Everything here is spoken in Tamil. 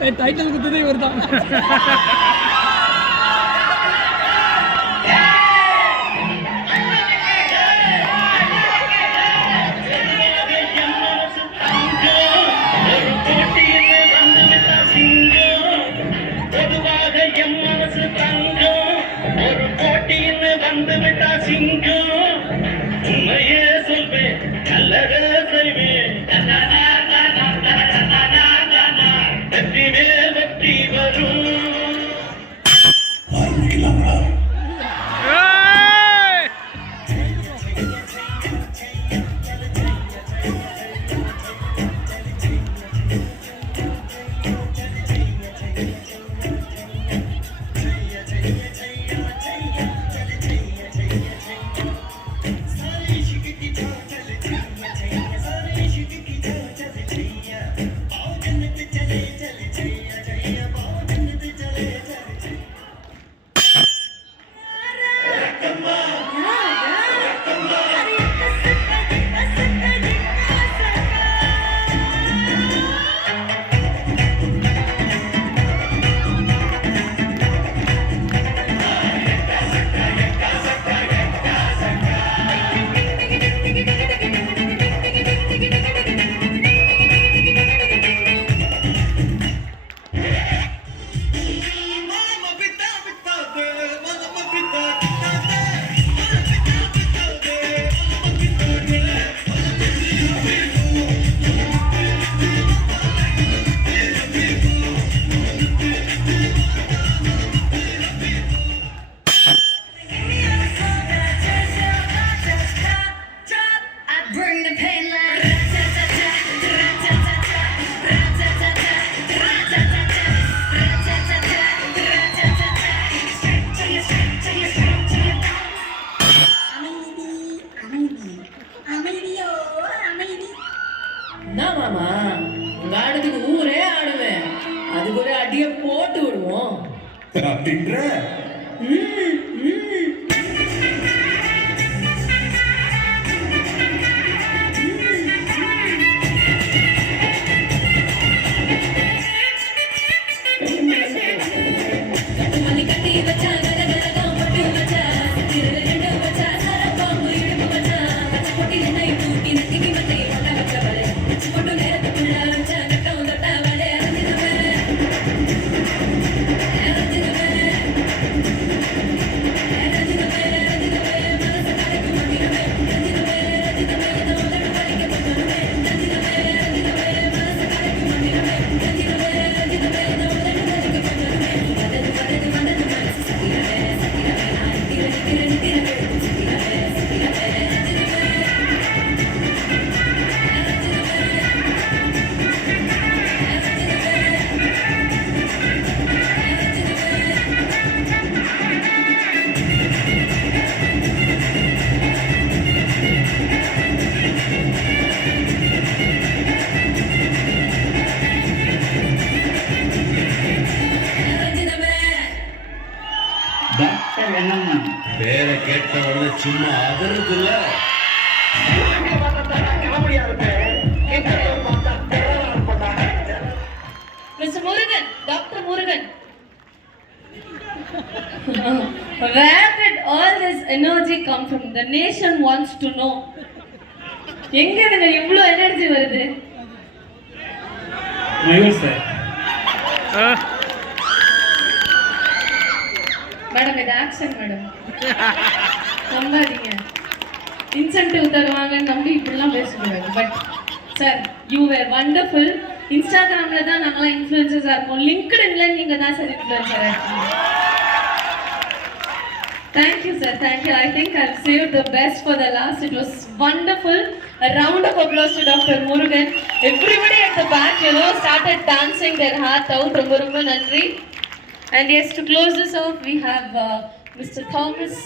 டைட்டில் கொடுத்ததே இவர் தான். பேரை கேட்ட உடனே சும்மா அதிர்றதுல Mr. Murugan, Dr. Murugan. Where did all this energy come from? The nation wants to know. எங்க இருந்து இவ்ளோ எனர்ஜி வருது? மயூர் சார். மேடம் இது ஆக்ஷன் மேடம். நம்பாதீங்க. இன்சென்டிவ் தருவாங்க நம்பி இப்படிலாம் பேசக்கூடாது. But sir you were wonderful. இன்ஸ்டாகிராம்ல தான் நாங்களாம் இன்ஃப்ளூயன்சர்ஸா இருக்கோம். லிங்க்டின்ல நீங்க தான் சார் இன்ஃப்ளூயன்சரா இருக்கீங்க. Thank you sir, thank you. I think I've saved the best for the last. It was wonderful. A round of applause to Dr. Murugan. Everybody at the back, started dancing their heart out. Romba romba nandri. And yes, to close this off, we have Mr. Thomas